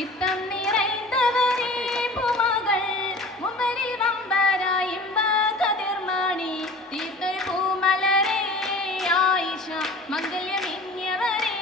ചിത്തം നിറൈന്തവരേ പൂമകൾ മുമ്പരിൽ വമ്പരായി കതിർമണി തീർത്തൊരു പൂമലരേ ആയിഷ മംഗല്യമിഞ്ഞവരേ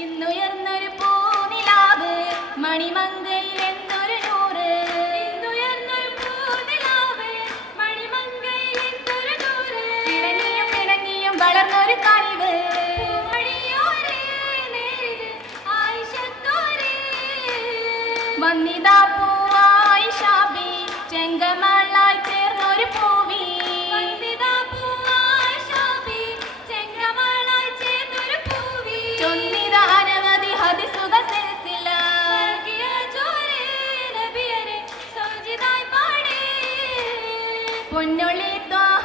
ഇന്നുയർന്നൊരു പൂനിലാവ് മണിമങ്കയിലെന്നൊരു നൂറ് ഇന്നുയർന്നൊരു പൂനിലാവ് മണിമങ്കയിലെന്നൊരു നൂറ് പിണങ്ങിയും പിണങ്ങിയും വളർന്നൊരു കനിവ് വന്നിതാ പൂവായി ഷാബി ചെങ്കമലായി ചേർന്നൊരു പൂവി വന്നിതാ പൂവായി ഷാബി ചെങ്കമലായി ചേർന്നൊരു പൂവി ചൊന്നിത അനവധി ഹദിസുക സിൽസില സൗജിതായി പാടേ പൊന്നൊളി ത്വാഹ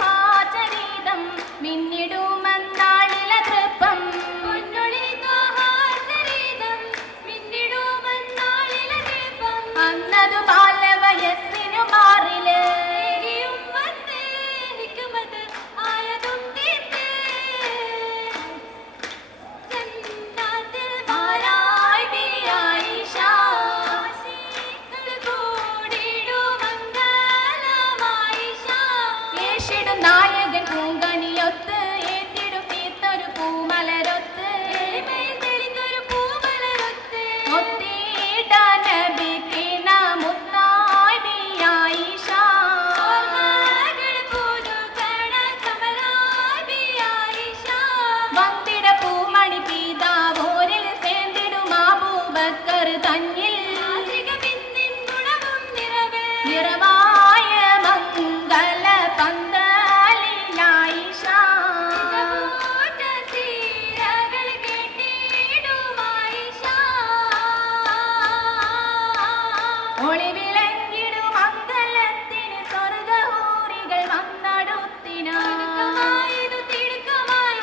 ചരിതം മിന്നിടുമെന്നാളില തൃപ്പം പൊന്നൊളി ത്വാഹ ചരിതം മിന്നിടുമെന്നാളില തൃപ്പം അന്നതു ബാലവയസ്സിനു മാറില് നായകൻ പൂങ്കണിയൊത്ത് ഏറ്റിടും തീർത്തൊരു പൂമലരൊത്ത് തെളിഞ്ഞൊരു പൂമലരൊത്ത് ഒത്തിയിട നബിക്കിന മുത്തായി ബിയായിഷ വന്തിട പൂമണി പീതാവോരിൽ ചേർന്നിടും അബൂബക്കർ തന്നിൽ നിറവായ മംഗല പന്ത ഒളിവിളങ്ങിടും മംഗലത്തിന് സ്വർഗഹൂറികൾ വന്നടുത്തിനായിതു തിടുക്കമായി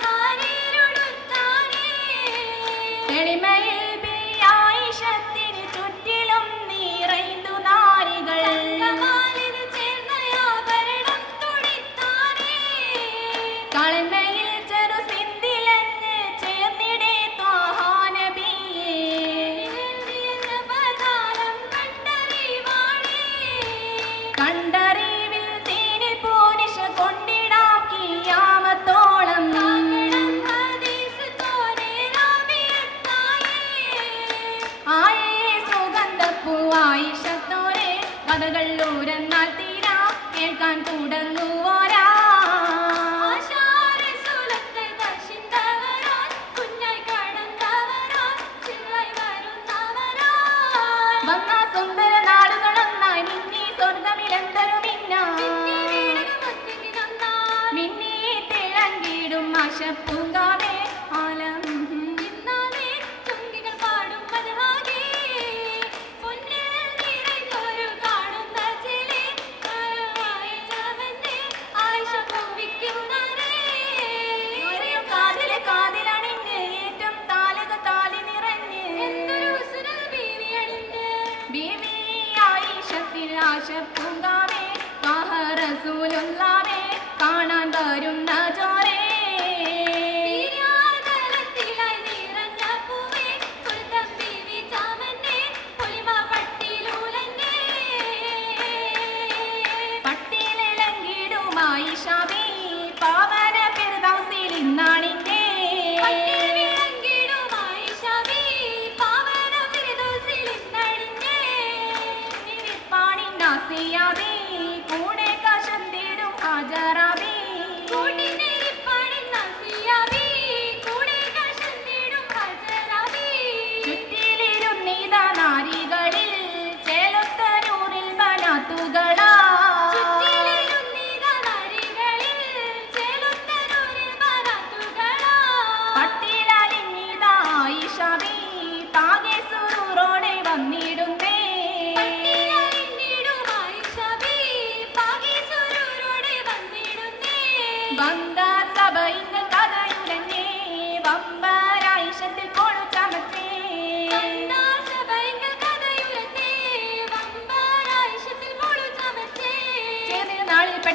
തെളിമയിൽ ബിയായിഷത്തിന് ചുറ്റിലും നിറൈന്തു നാരികൾ കളമയിൽ ചെറു സിന്ധിലങ്ങ് ചേർന്നിടേ കണ്ടറിവിൽ തേനിൽ പോനിഷ കൊണ്ടിടാം കിയാമത്തോളം ആയേ സുഗന്ധപ്പൂവായിഷത്തോരെ കഥകൾ ഊരെന്നാൽ തീരാ കേൾക്കാൻ തുടങ്ങുവോരാ വന്ന സുന്ദര നാടുകളൊന്നായി മിന്നി സ്വർഗമിലെന്തൊരു മിന്നി തിളങ്ങിടും ആശപ്പൂങ്കാവേ ആലം കാതിലണിഞ്ഞ് ഏറ്റം താലക താലി നിറഞ്ഞ് ബീവി ആയിഷത്തിൽ ആശപ്പൂങ്കാവേ വാഹ റസൂലുള്ളാവേ കാണാൻ വരുന്ന ചോരേ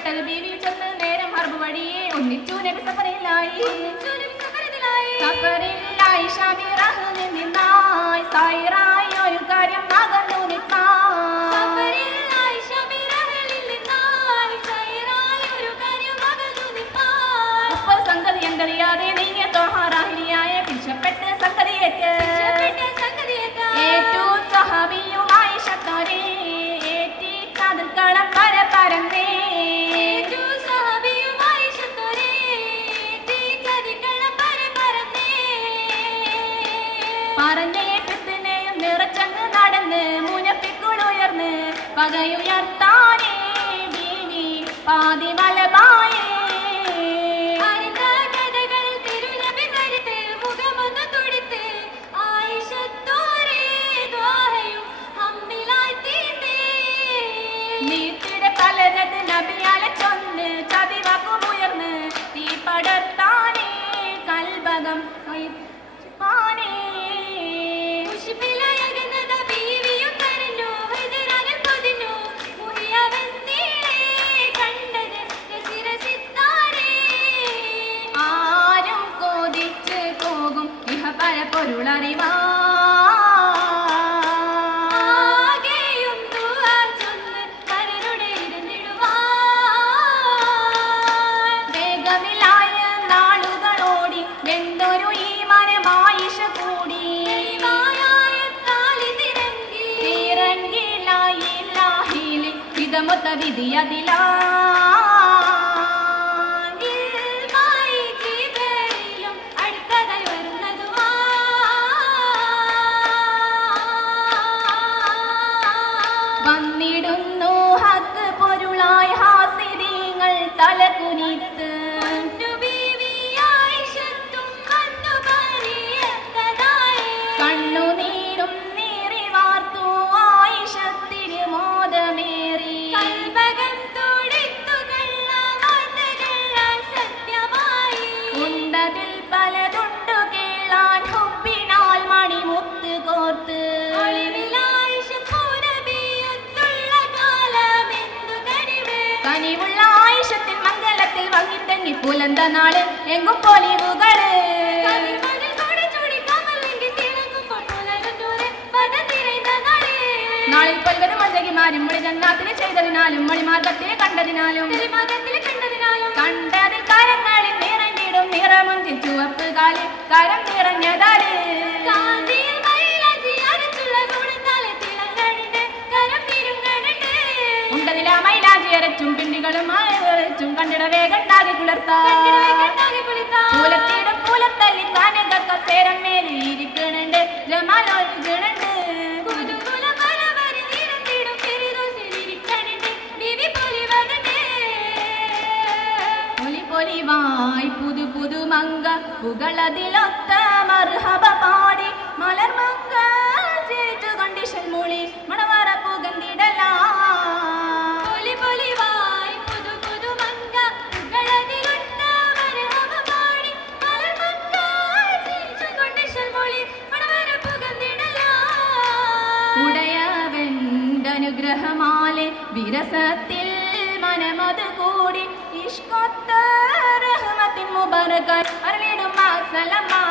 പെട്ടത് ബീവി ചെന്ന് നേരം ഹർബ് വഴിയെ ഒന്നിച്ചു നബി സഫറിലായി സഫറിലായി ഷബീറഹ് നിന്നായി സായിറായി ഒരു കാര്യം അകന്നു സംഗതി എന്തറിയാതെ നീങ്ങിയ തോഹാറാഹിനിയായ പിടിച്ചപ്പെട്ട് സംഗതിയേറ്റ് ഏറ്റു സഹബിയുമായി ശത്തോരേ ഏറ്റി കതിർക്കളം വരെ പരന്നേ പറഞ്ഞേറ്റത്തിനെയും നിറച്ചങ്ങ് നടന്ന് മുനപ്പിക്കുളുയർന്ന് പകയുയർത്താനേ ബീവി പാതിമലബായേ നീത്തിടെ കലരത് നബിയാലെ ചൊന്ന് ചതിവാക്കുമുയർന്ന് തീ പടർത്താനേ കൽബകം ആരും കൊതിച്ച് പോകും ഇഹ പല പൊരുളറിവാ മൊത്ത വിധിയതില അടുത്തതായി വരുന്നതുവാ വന്നിടുന്നു ഹക്ക് പൊരുളായി ഹാസിദീങ്ങൾ തലകുനിത്ത് കണ്ണുനീരും നീറി വാർത്തു ആയിഷത്തിന് മോദമേറി ഉണ്ടതിൽ പലതുണ്ടു കേളാൻ ഹുബിനാൽ മണിമുത്ത് കോർത്ത് കനിവുള്ള ആയിഷത്തിൻ മംഗലത്തിൽ വങ്ങിത്തെങ്ങി പുലന്ത നാള് എങ്ങും പൊലിവുകള് നാളിൽ പൊൽവരും മഞ്ചകിമാരും മൊഴി ജന്നാത്തിന് ചെയ്തതിനാലും മൊഴിമാർഗത്തിൽ കണ്ടതിനാലും കണ്ടതിൽ കരങ്ങളിൽ നിറഞ്ഞിടും നിറമുഞ്ചിൽ ചുവപ്പ് കാലിൽ കരം നിറഞ്ഞതാല് ഉണ്ടതില മൈലാജി അരച്ചും പിണ്ടികളുമായി വിറച്ചും കണ്ടിടവേ കണ്ടാകെ കുളിർത്താലത്തിടും പുലത്തല്ലി കാനക സേരം മേലെ ഇരിക്കണുണ്ട് ജമാലോചിക്കണുണ്ട് പൊലിവായി പുതു പുതു മങ്ക പുകളതിലൊത്ത മർഹബ പാടി മലർമങ്ക ചേച്ചു കണ്ടിഷൻ മൂളി മണവാറ പുകന്തിടല പൊലിവായി പുതു പുതു മങ്ക പുകളതിലൊത്ത മർഹബ പാടി മലർമങ്ക ചേച്ചു കണ്ടിഷൻ മൂളി മണവാറ പുകന്തിടല ഉടയവന്റെ അനുഗ്രഹമാലെ വിരസത്തിൽ മനമത് കൂടി ഇഷ്കൊത്ത റഹ്മത്തിൻ മുബറകായി അരുളിടും സലമാ